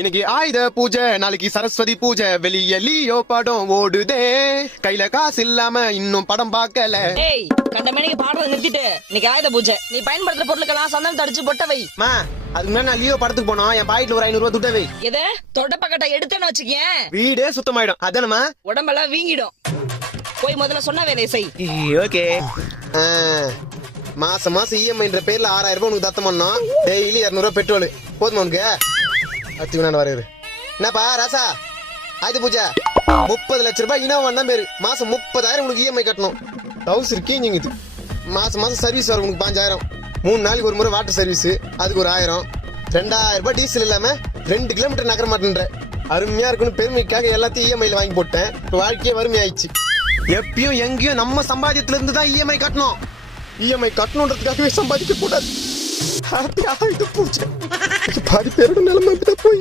இன்னைக்கு ஆயுத பூஜை, நாளைக்கு சரஸ்வதி பூஜை, வெளிய லியோ படம் ஓடுதே, கையில காசு இல்லாம இன்னும் படம் பார்க்கல. ஏய், கண்ட மணிக்கு பாடுறத நிறுத்திட்டு இன்னைக்கு ஆயுத பூஜை, நீ பயன்படுத்துற பொருளுக்கெல்லாம் சந்தனம் தடிச்சு பொட்ட வை. மா, அதுக்கு முன்னாடி நான் லியோ படத்துக்கு போனோம், என் பாக்கெட்ல ஒரு 500 ரூபாய் துட்ட வை. எது தொட பக்கட்ட எடுத்தேன்னு வச்சுக்கேன், வீடே சுத்தமாயிடும். அதானமா? உடம்பெல்லாம் வீங்கிடும். போய் முதல்ல சொன்ன வேலையை செய். ஓகே. மாசம் மாசம் இஎம்ஐன்ற பேர்ல 6000 ரூபாய் உனக்கு தத்தம் பண்ணோம். டெய்லி 200 ரூபாய் பெட்ரோல் போதுமா உனக்கு? அத்தி வருது. என்னப்பா ராசா, ஆயுத பூஜை 30 லட்சம் ரூபாய் இனோவா தான் பேரு. மாசம் 30,000 உனக்கு இஎம்ஐ கட்டணும். ஹவுஸ் இருக்கீங்க. மாசம் மாசம் சர்வீஸ் வரும் உனக்கு 5000. 3 நாளைக்கு ஒரு முறை வாட்டர் சர்வீஸ், அதுக்கு ஒரு 1000. 2000 ரூபாய் டீசல் இல்லாம 2 கிலோமீட்டர் நகர மாட்டேன்ற. அருமையா இருக்குன்னு பெருமைக்காக எல்லாத்தையும் இஎம்ஐல வாங்கி போட்டேன். வாழ்க்கையே வறுமையாயிடுச்சு. எப்பயும் எங்கேயும் நம்ம சம்பாதியத்துல இருந்து தான் இஎம்ஐ கட்டணும். இஎம்ஐ கட்டணுன்றதுக்காகவே சம்பாதிக்க கூடாது. ஹாப்பி ஆயிட்டு பூஜை. பாதி பேரோட நிலைமை போய்